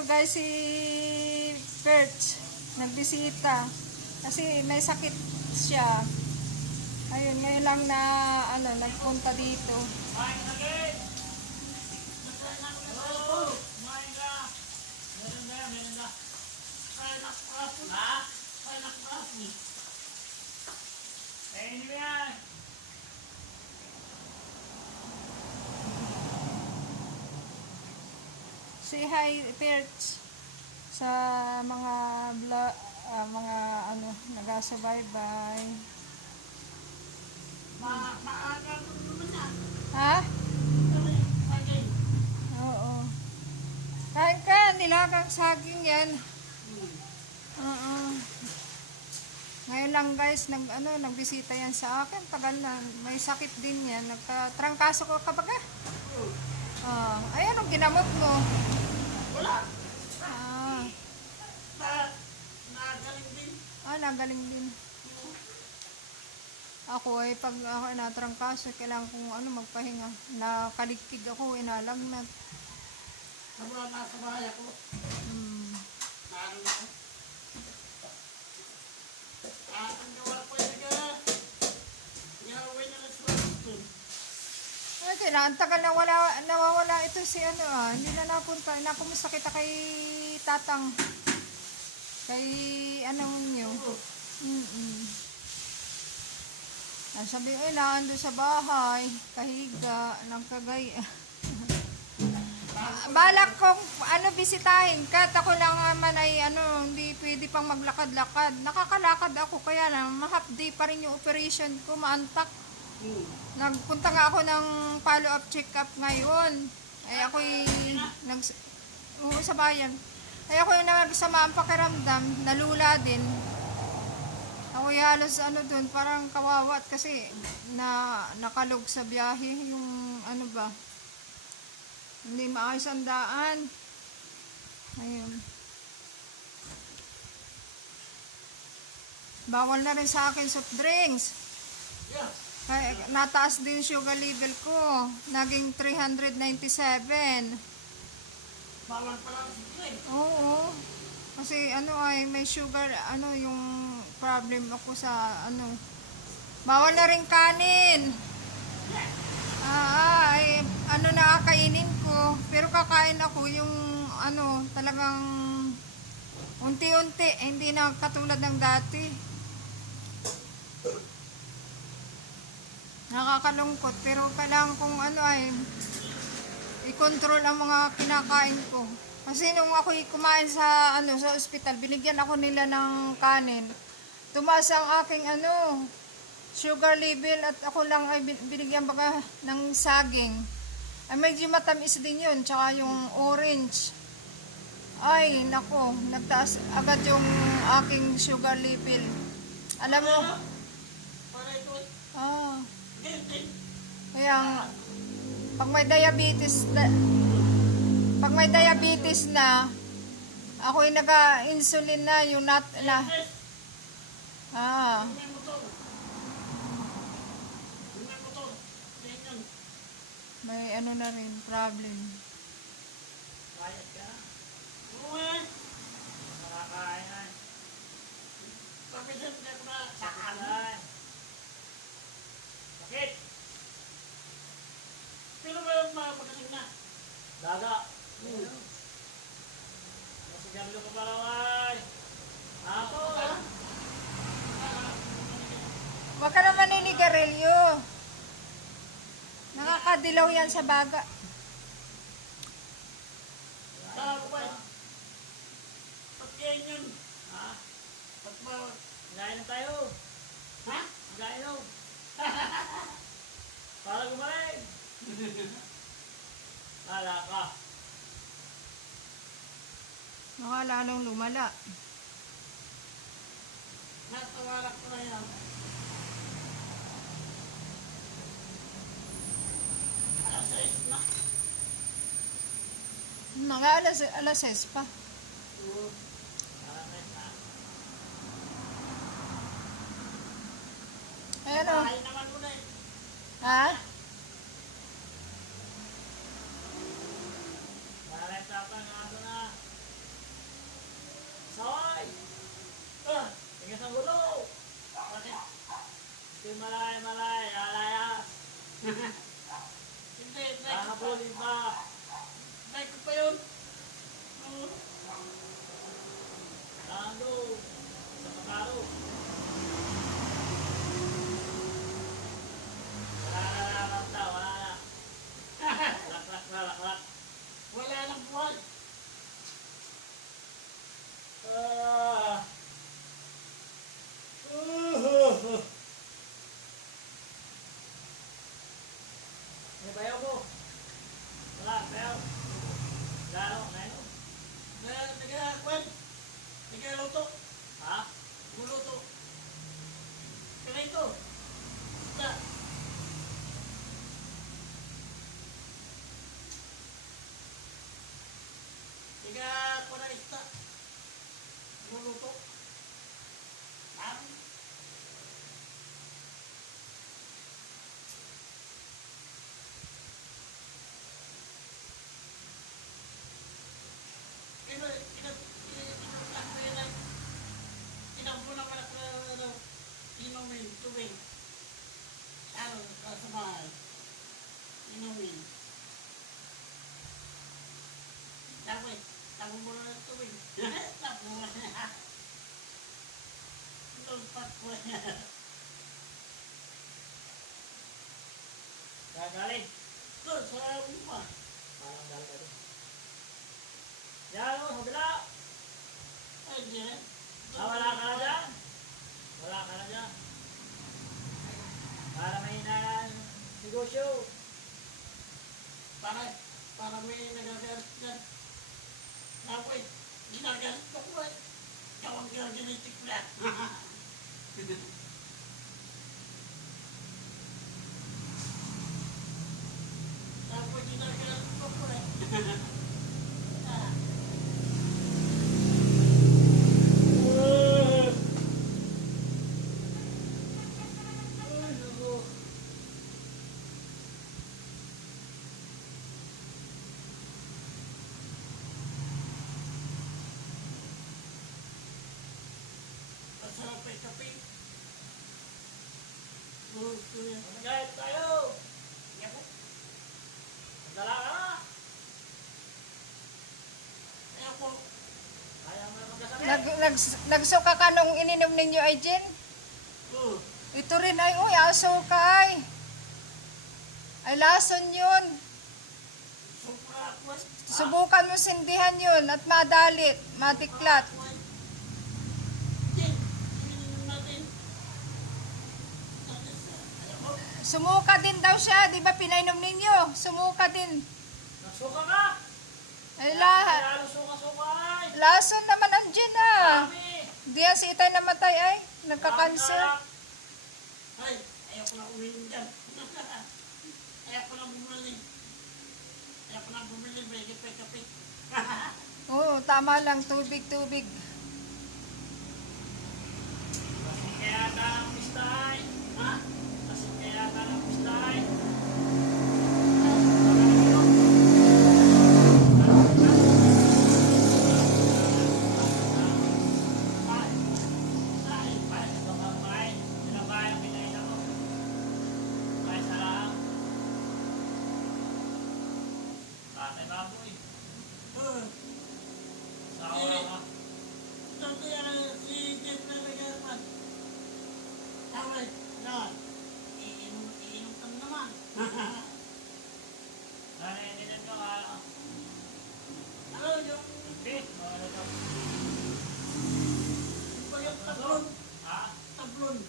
ano guys, si Perch, nagbisita. Kasi may sakit siya. Ayun, ngayon lang na, ano, nagpunta dito. Say hi, Perch, sa mga bla, ah, mga ano, nagasubaybay. Ha? Oo. Kain ka, nilagang saging yan. Oo. Ngayon lang guys, nag, ano, nagbisita yan sa akin. Tagal na, may sakit din yan. Nagka-trangkaso ko kabaga. Oo. Ay, anong ginamot mo? Ah, Na, nagaling din. ah nagaling din. Ako ay pag ako ay natrangkaso, kailangan kong ano, magpahinga. Nakaligtig ako, inalagnat. Sabula na sa bahay ako. Hmm. Naano ako. Ah, ang gawa ko yung naga. Gawin na lang sa Houston. Ay, kailangan tagal na wala, nawawala ito si ano ah. Hindi na napunta. Nakumusta kita kay tatang. Kay ano nyo. Mm-mm. Ah, sabi, ay, naando sa bahay. Kahiga, ng kagay. Ah, Balak kong ano bisitahin ka. Ako lang naman ay ano, hindi pwede pang maglakad-lakad. Nakakalakad ako kaya lang mahapdi pa rin yung operation ko, maantak. Nagpunta nga ako ng follow-up check-up ngayon. Ay ako'y nag Oo, sa bayan. Ay ako'y nagsama ang pakiramdam, nalula din. Ako'y halos ano doon, parang kawawat kasi na nakalog sa biyahe yung ano ba. Hindi maayos ang daan. Ayun. Bawal na rin sa akin soft drinks. Yeah. Kaya nataas din sugar level ko. Naging 397. Bawal pala sigay. Oo. Kasi ano ay may sugar ano yung problem ako sa ano. Bawal na rin kanin. Ah, ay ano na kakainin ko. Pero kakain ako yung ano talagang unti-unti. Eh, Hindi na katulad ng dati. Nakakalungkot pero kailangan kong ano ay i-control ang mga kinakain ko. Kasi nung ako kumain sa ano sa ospital, binigyan ako nila ng kanin. Tumaas ang aking ano sugar level at ako lang ay bin- binigyan baka ng saging. Ay medyo matamis din yun, tsaka yung orange. Ay, nako, nagtaas agad yung aking sugar level. Alam mo, ah. Kaya pag may diabetes, da- pag may diabetes na, ako'y naka-insulin na yung nat na, ah, May ano na rin, problem. Kaya ka. Oo eh. Nakakaya. Ka na sa kanan. Bakit? Sino ba yung mga magaling na? Daga. Oo. Masigarlo ka ba raway? Ako ah. Huwag ka naman ninigarilyo. Nakakadilaw yan sa baga. Tawag yan yun? Ha? Ba't ba? Ngayon na tayo. Ha? Ngayon. Para gumaling. Kala ka. Baka lalong lumala. Natawalak ko na yan. Alas 6 na. Mga alas, alas 6 pa. Oo. Alas 6 na. Ay? Kain naman muna eh. Ha? Alas 6 na. Ano na. Ayos ang gulo. Bakit? Ito malay, malay, alayas. Nakabulin pa. like pa yun. Sa pataro. Wala na nakakanta, wala na. Lak, lak, lak, lak, lak. Wala nang buhay. Ah. Uh. May bayaw mo? Wala, bayaw. Lalo, ngayon. Kaya, taga, kwan. Taga luto. Ha? Guluto. Kaya ito. Basta. Taga, kwan na ista. Guluto. Ang. Ina, ina, ina, ina, ina, Tinampo naman ako na ano, inumin, tubig. Ano, sa bahay. Inumin. Tapos, tapo mo na ng tubig. Tapo mo na. Lumpat ko na. Saan galing? Doon, sa upa. Parang galing ka rin. Yan, oh, sa bila. Ay, diyan. Ah, wala ka na dyan? Wala ka na dyan. Para may na negosyo. Para, para may nagagalit dyan. Tapos, ginagalit ko ko eh. Kawang gagalitik na. Tapos, ginagalit ko ko eh. Ah. Ay, naku. Masarap ay kape. Magayat tayo. Magdala ka na. Ay ako. Kaya mo na magkasakit. Nag, nag, nagsuka ka nung ininom ninyo ay gin? Oh. Ito rin ay, uy, aso ka ay. Ay, lason yun. Subukan mo sindihan yun at madalit, matiklat. Ako eh. Hindi. Ininom natin. Tapos, ay ako. Sumuka din daw siya, di ba pinainom ninyo? Sumuka din. Nagsuka ka. Ay, la, lason naman ang gin ah. Dami. Di yan si itay namatay ay, nagka-cancer. Ay, ayoko na uminom dyan. ayoko na bumili. Ayoko na bumili. May kape-kape. Oo, tama lang, tubig, tubig. Kasi kaya ka ng pistay. Ha? Kasi kaya ka ng pistay. Ay. Ay. Ay, ito ka kumain. Yun ang bahay ang pinain ako. Ay, sa lang. Tatay baboy. Oh. Sawa ka. Dati ano, si Jeff na nagaraman. Tawag, yan. Iinom, iinom ka na naman. Nanininan ko ano. ano yung, Hindi. Ano to? ba yung tablon? Ha? Tablon.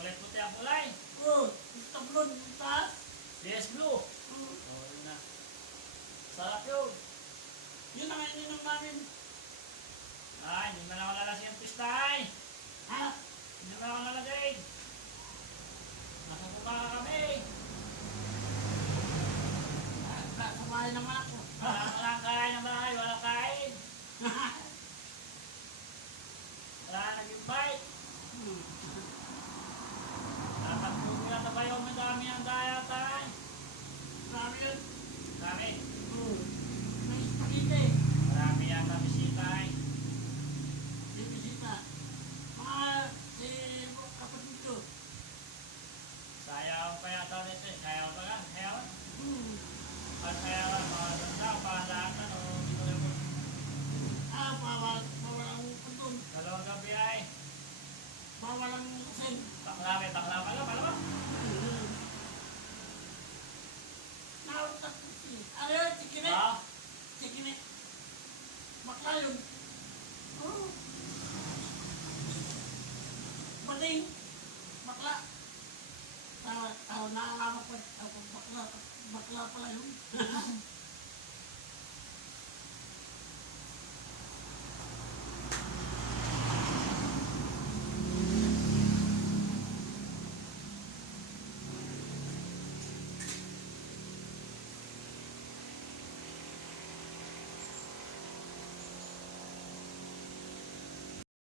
Kulay puti ang kulay. Oh, yung tablon, yung taas. DS blue. Oh, Oo, yun na. Sarap yun. yun ang ininom namin. Ay, hindi man ako lalasing ang pistay. Ha? Hindi man ako nalasing. Nakakuha ka kami. Kasamahay naman ako. Wala